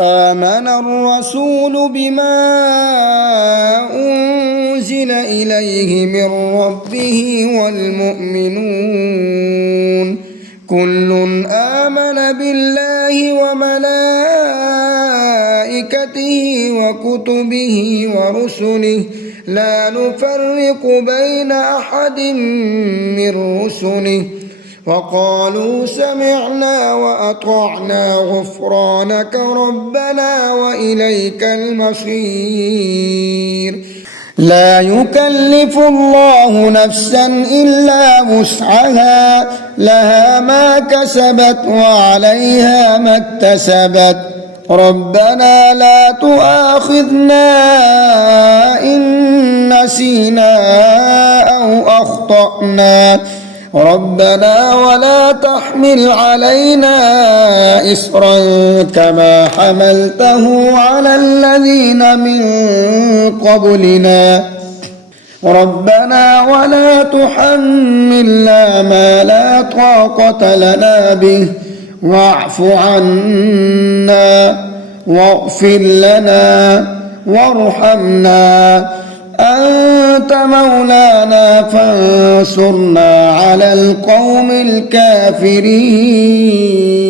آمن الرسول بما أنزل إليه من ربه والمؤمنون كل آمن بالله وملائكته وكتبه ورسله لا نفرق بين أحد من رسله وقالوا سمعنا وأطعنا غفرانك ربنا وإليك المصير. لا يكلف الله نفسا إلا وسعها لها ما كسبت وعليها ما اكتسبت ربنا لا تؤاخذنا إن نسينا أو أخطأنا ربنا ولا تحمل علينا إصرا كما حملته على الذين من قبلنا ربنا ولا تحملنا ما لا طاقة لنا به واعف عنا واغفر لنا وارحمنا أنت مولانا فانصرنا على القوم الكافرين.